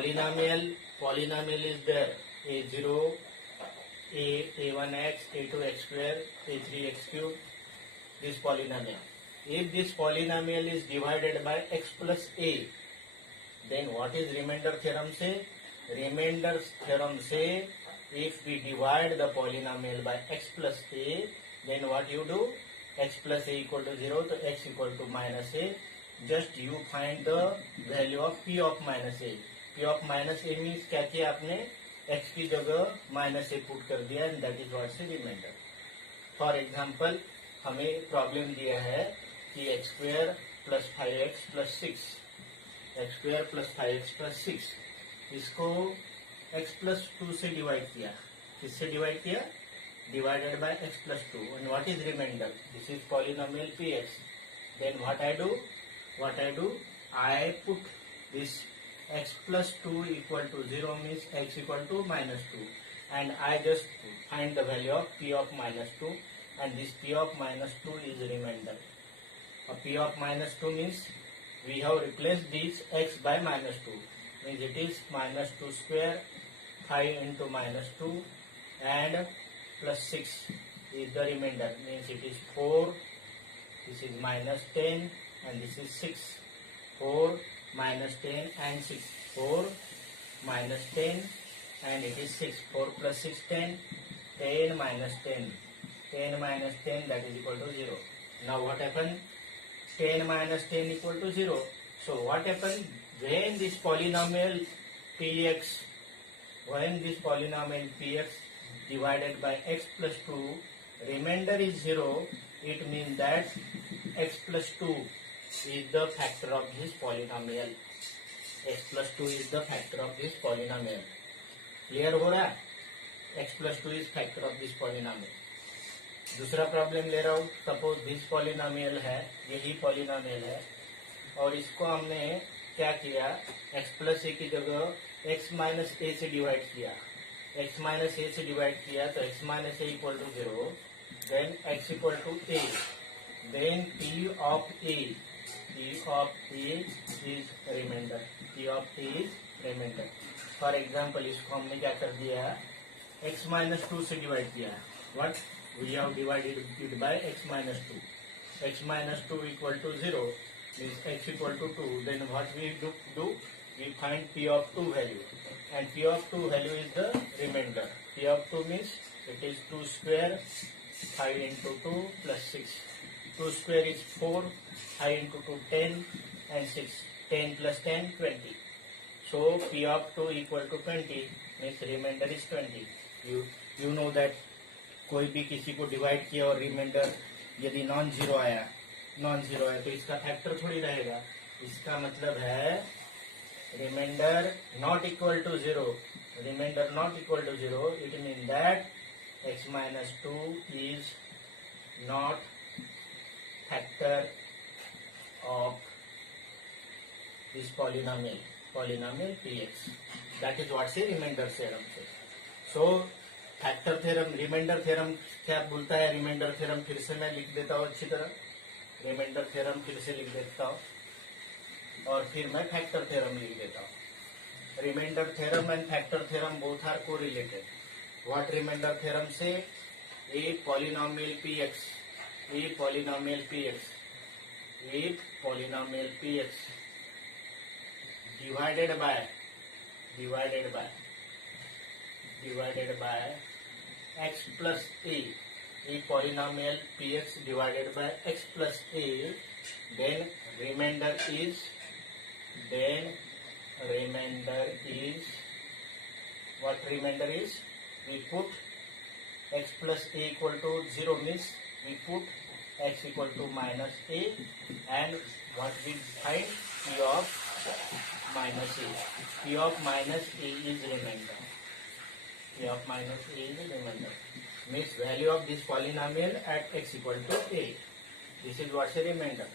polynomial is there, a0, a1x, a2x square, a3x cube, this polynomial. If this polynomial is divided by x plus a, then what is remainder theorem say? Remainder theorem say, if we divide the polynomial by x plus a, then what you do? X plus a equal to 0, so x equal to minus a. Just you find the value of p of minus a. p of minus a means क्या किया आपने? x की जगह minus ए put कर दिया, and that is what से reminder. For example, हमें problem दिया है कि x square plus 5x plus 6, x square plus 5x plus 6, इसको x प्लस 2 से डिवाइड किया. किससे डिवाइड किया? Divided by x plus 2. And what is remainder? This is polynomial px. Then what I do? I put this x plus 2 equal to 0 means x equal to minus 2. And I just find the value of p of minus 2. And this p of minus 2 is remainder. P of minus 2 means we have replaced this x by minus 2. Means it is minus 2 square, 5 into minus 2, and plus 6 is the remainder, means it is 4, this is minus 10, and this is 6. 4 minus 10 and 6. 4 minus 10 and it is 6. 4 plus 6, 10. 10 minus 10. 10 minus 10, that is equal to 0. Now what happened? 10 minus 10 equal to 0. So what happened? When this polynomial px divided by x plus 2, remainder is 0, it means that x plus 2 is the factor of this polynomial. x plus 2 is the factor of this polynomial. Clear हो रहा है? x plus 2 is factor of this polynomial. दूसरा problem ले रहा हूँ. Suppose this polynomial है, यही polynomial है, और इसको हमने क्या किया? x प्लस ए की जगह x माइनस ए से डिवाइड किया. x माइनस ए से डिवाइड किया तो x minus a equal to 0, then x equal to a, then p of a is remainder. p of a is remainder. For example, इसको हमने क्या कर दिया? x माइनस 2 से डिवाइड किया. What? We have divided it by x minus 2. x minus 2 equal to 0 means x equal to 2. Then what we do? We find p of 2 value, and p of 2 value is the remainder. P of 2 means it is 2 square, 5 into 2 plus 6. 2 square is 4, 5 into 2 10, and 6. 10 plus 10 20. So p of 2 equal to 20 means remainder is 20. You know that कोई भी किसी को divide किया और reminder यदि non zero आया तो इसका फैक्टर थोड़ी रहेगा. इसका मतलब है remainder not equal to 0. Remainder not equal to 0, it mean that x minus 2 is not factor of this polynomial px. That is what say remainder theorem से. So factor theorem, remainder theorem क्या बोलता है? Remainder theorem फिर से मैं लिख देता हूँ अच्छी तरह. रिमाइंडर थ्योरम फिर से लिख देता हूँ, और फिर मैं फैक्टर थ्योरम लिख देता हूँ. Remainder theorem and factor theorem both are को रिलेटेड. व्हाट रिमाइंडर थ्योरम से? A polynomial px divided by x plus a. Polynomial px divided by x plus a, then remainder is what remainder is? We put x plus a equal to 0 means we put x equal to minus a, and what we find? P of minus a. P of minus a is remainder. P of minus a is remainder. Means value of this polynomial at x equal to a. This is what's a remainder.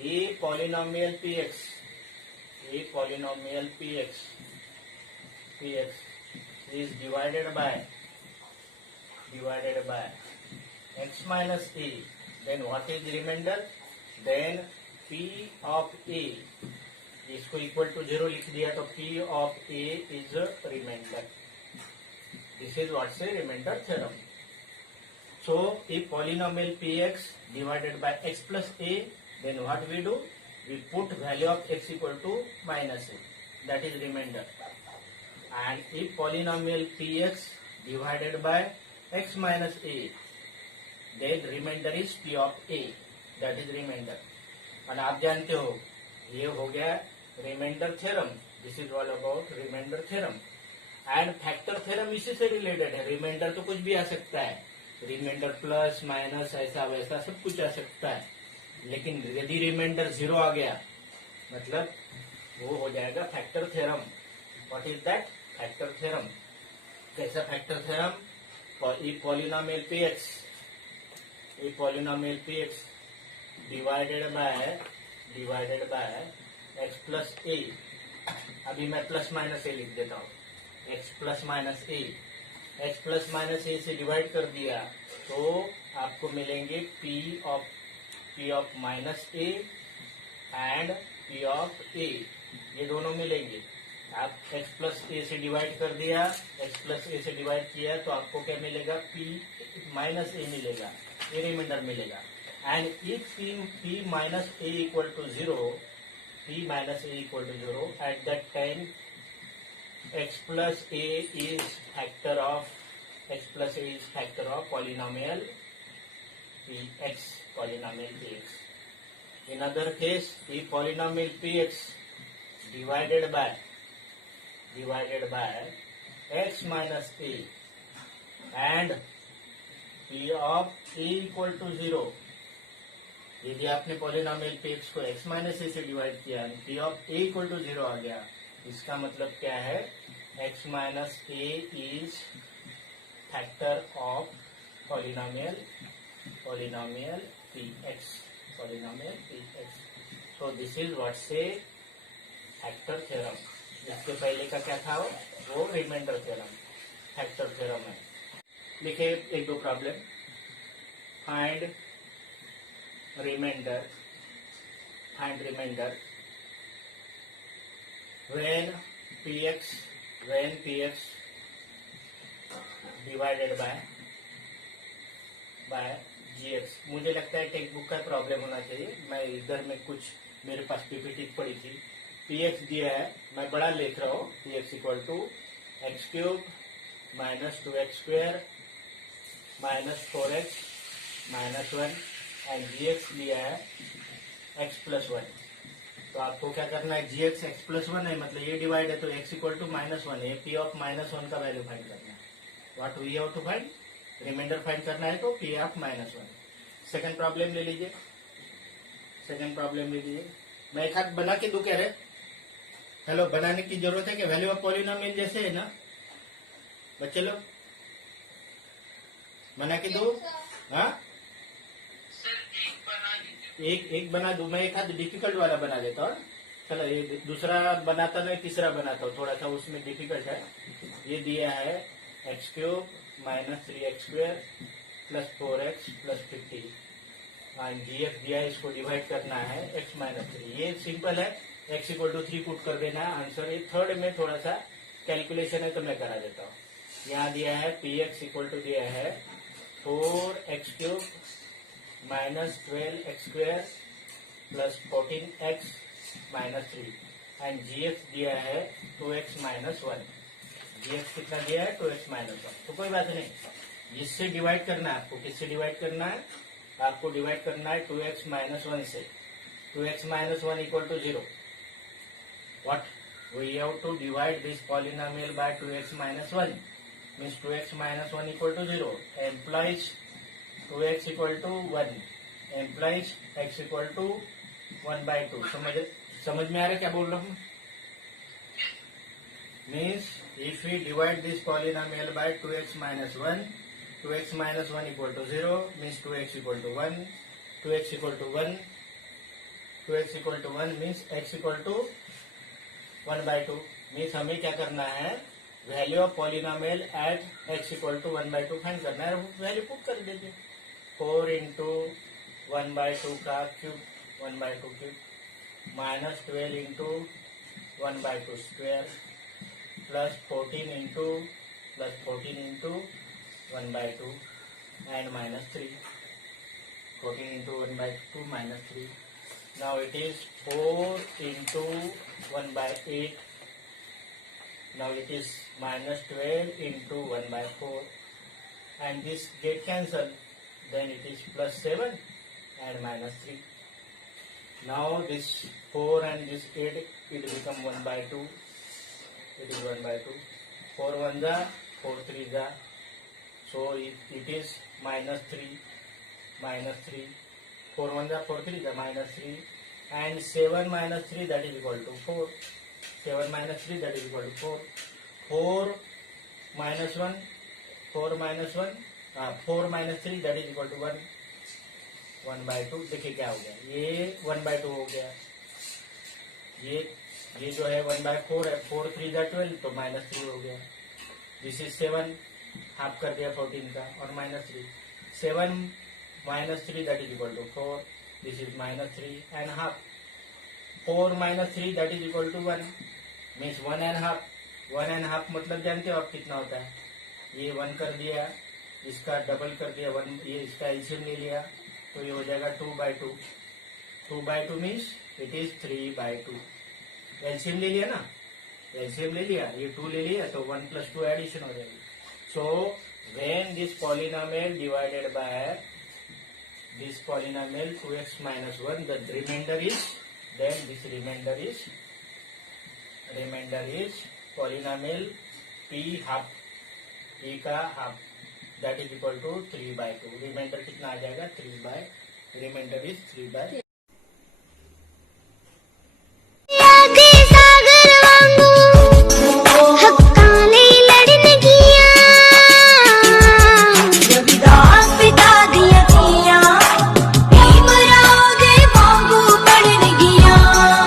A polynomial px is divided by x minus a. Then what is the remainder? Then p of a इसको equal to 0 लिख दिया तो P of A is remainder. This is what's a remainder theorem. So if polynomial Px divided by x plus a, then what we do? We put value of x equal to minus a. That is remainder. And if polynomial Px divided by x minus a, then remainder is P of a. That is remainder. और आप जानते हो ये हो गया remainder theorem. This is all about remainder theorem. And factor theorem इसी से related है. रिमाइंडर तो कुछ भी आ सकता है. रिमाइंडर प्लस माइनस ऐसा वैसा सब कुछ आ सकता है. लेकिन यदि रिमाइंडर 0 आ गया मतलब वो हो जाएगा factor theorem. What is that? Factor theorem. कैसा factor theorem? Polynomial px divided by x plus a. अभी मैं प्लस माइनस ए लिख देता हूँ. x प्लस माइनस ए से डिवाइड कर दिया तो आपको मिलेंगे p of minus A and p of a. ये दोनों मिलेंगे. आप x प्लस ए से डिवाइड कर दिया, किया तो आपको क्या मिलेगा? p माइनस ए मिलेगा. ये रिमाइंडर मिलेगा. And if p minus a equal to 0, at that time x plus a is factor of polynomial px. In other case, if polynomial px divided by x minus a and p of a equal to 0. यदि आपने polynomial px को x minus a से divide किया, p of a equal to 0 आ गया, इसका मतलब क्या है? x minus a is factor of polynomial px. So this is what say factor theorem. इसके पहले का क्या था? वो रिमाइंडर थ्योरम. फैक्टर थ्योरम है. लिखे एक दो problem. Find remainder when px divided by gx. मुझे लगता है टेक्स्ट बुक का प्रॉब्लम होना चाहिए. मैं इधर में कुछ मेरे पास पीपीटी पड़ी थी. px दिया है, मैं बड़ा लिख रहा हूँ. px equal to x cube minus 2x square minus 4x minus 1 and gx दिया है x प्लस 1. तो आपको क्या करना है? gx x प्लस 1 है मतलब ये डिवाइड है तो x इक्वल टू माइनस 1 है. p ऑफ माइनस 1 का वैल्यू फाइंड करना है. What we have to find? Remainder find करना है तो p of minus 1. Second problem ले लीजिए. मैं एक हाथ बना के दूं कह रहे? हेलो, बनाने की जरूरत है कि वैल्यू ऑफ पॉलिनोमियल जैसे है ना बच्चे लोग? बना के दो. हाँ, एक बना दो. मैं एक हाथ डिफिकल्ट वाला बना देता हूँ. चलो ये दूसरा बनाता नहीं, तीसरा बनाता हूँ. थोड़ा सा उसमें डिफिकल्ट है. ये दिया है x cube minus 3x square plus 4x plus 50 and gf दिया है. इसको डिवाइड करना है x माइनस 3. ये सिंपल है. x इक्वल टू 3 पुट कर देना है आंसर. ये थर्ड में थोड़ा सा कैलकुलेशन है तो मैं करा देता हूँ. यहाँ दिया है px इक्वल टू दिया है 4x cube minus 12x square plus 14x minus 3 and gx दिया है 2x माइनस 1. gx कितना दिया है? 2x minus 1. तो कोई बात नहीं, इससे डिवाइड करना है आपको. किससे डिवाइड करना है? आपको डिवाइड करना है 2x माइनस 1 से. 2x minus 1 equal to 0. What we have to divide this polynomial by 2x minus 1 means 2x minus 1 equal to 0 implies 2x equal to 1 implies x equal to 1/2. समझ में आ रहा है क्या बोल रहा हूँ? Means if we divide this polynomial by 2x minus 1, 2x minus 1 equal to 0 means 2x equal to 1, 2x equal to 1, 2x equal to 1 means x equal to 1/2. Means हमें क्या करना है? Value of polynomial at x equal to 1/2 find करना है. Value put कर दीजिए. 4 into 1/2 का cube 1/2 cube minus 12 into 1/2 square plus 14 into 1/2 and minus 3. 14 into 1/2 minus 3. Now it is 4 into 1/8. Now it is minus 12 into 1/4. And this get cancelled. Then it is plus 7 and minus 3. Now this 4 and this 8, it become 1/2. It is 1/2. 4 1 जा, 4 3 जा. So it is minus 3. 4 1 जा, 4 3 जा, minus 3. And 7 minus 3, that is equal to 4. 7 minus 3, that is equal to 4. 4 minus 1, 4 minus 3, that is equal to 1. 1/2. देखिए क्या हो गया, ये 1/2 हो गया. ये जो है 1/4 है. 4 3 जा 12, तो minus 3 हो गया. दिस इज 7, हाफ कर दिया 14 का, और minus 3. 7 minus 3, that is equal to 4. This is minus 3 and half. 4 minus 3, that is equal to 1. Means 1 and half. 1 and half मतलब जानते हो आप कितना होता है. ये 1 कर दिया, इसका डबल कर दिया 1, ये इसका एलसीएम ले लिया, तो ये हो जाएगा 2/2. 2/2 मीन्स इट इज 3/2. एलसीएम ले लिया ना, एलसीएम ले लिया, ये 2 ले लिया, तो 1 plus 2 एडिशन हो जाएगी. So when this polynomial divided by this polynomial 2x minus 1, the remainder is, then this remainder is polynomial p half, p का half, that is equal to 3/2. remainder कितना आ जाएगा, remainder is 3/2.